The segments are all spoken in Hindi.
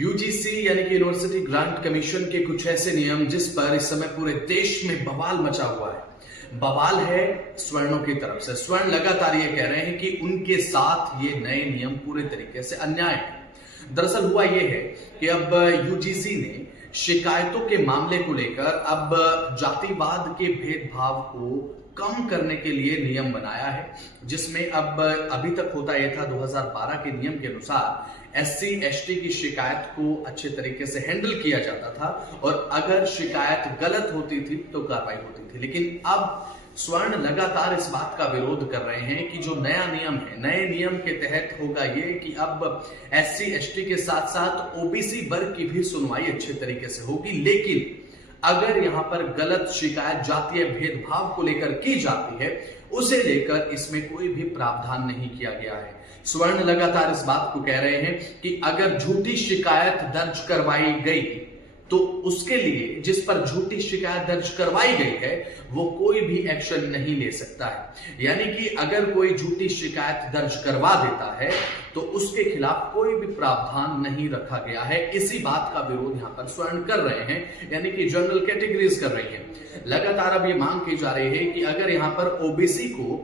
यूजीसी यानी कि यूनिवर्सिटी ग्रांट कमीशन के कुछ ऐसे नियम जिस पर इस समय पूरे देश में बवाल मचा हुआ है। बवाल है स्वर्णों की तरफ से। स्वर्ण लगातार ये कह रहे हैं कि उनके साथ ये नए नियम पूरे तरीके से अन्याय है। दरअसल हुआ ये है कि अब यूजीसी ने शिकायतों के मामले को लेकर अब जातिवाद के भेदभाव को कम करने के लिए नियम बनाया है, जिसमें अब अभी तक होता यह था 2012 के नियम के अनुसार एससी एसटी की शिकायत को अच्छे तरीके से हैंडल किया जाता था और अगर शिकायत गलत होती थी तो कार्रवाई होती थी। लेकिन अब स्वर्ण लगातार इस बात का विरोध कर रहे हैं कि जो नया नियम है, नए नियम के तहत होगा ये कि अब एससी एसटी के साथ साथ ओबीसी वर्ग की भी सुनवाई अच्छे तरीके से होगी। लेकिन अगर यहां पर गलत शिकायत जातीय भेदभाव को लेकर की जाती है, उसे लेकर इसमें कोई भी प्रावधान नहीं किया गया है। स्वर्ण लगातार इस बात को कह रहे हैं कि अगर झूठी शिकायत दर्ज करवाई गई तो उसके लिए जिस पर झूठी शिकायत दर्ज करवाई गई है वो कोई भी एक्शन नहीं ले सकता है। यानी कि अगर कोई झूठी शिकायत दर्ज करवा देता है तो उसके खिलाफ कोई भी प्रावधान नहीं रखा गया है। इसी बात का विरोध यहां पर स्वर्ण कर रहे हैं, यानी कि जनरल कैटेगरीज कर रही हैं। लगातार अब ये मांग की जा रही है कि अगर यहां पर ओबीसी को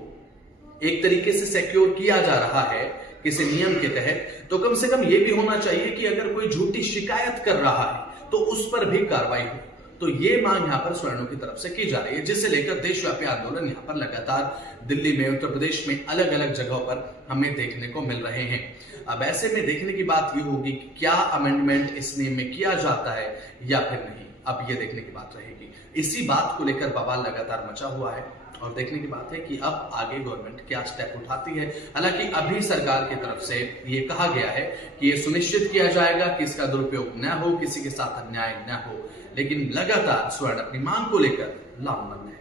एक तरीके से सिक्योर किया जा रहा है किसी नियम के तहत, तो कम से कम यह भी होना चाहिए कि अगर कोई झूठी शिकायत कर रहा है तो उस पर भी कार्रवाई हो। तो ये मांग यहां पर स्वर्णों की तरफ से की जा रही है, जिसे लेकर देशव्यापी आंदोलन यहां पर लगातार दिल्ली में, उत्तर प्रदेश में अलग अलग जगहों पर हमें देखने को मिल रहे हैं। अब ऐसे में देखने की बात यह होगी कि क्या अमेंडमेंट इस नियम में किया जाता है या फिर नहीं, अब यह देखने की बात रहेगी। इसी बात को लेकर बवाल लगातार मचा हुआ है और देखने की बात है कि अब आगे गवर्नमेंट क्या स्टेप उठाती है। हालांकि अभी सरकार की तरफ से ये कहा गया है कि ये सुनिश्चित किया जाएगा कि इसका दुरुपयोग न हो, किसी के साथ अन्याय न हो, लेकिन लगातार स्वर्ण अपनी मांग को लेकर लामबंद है।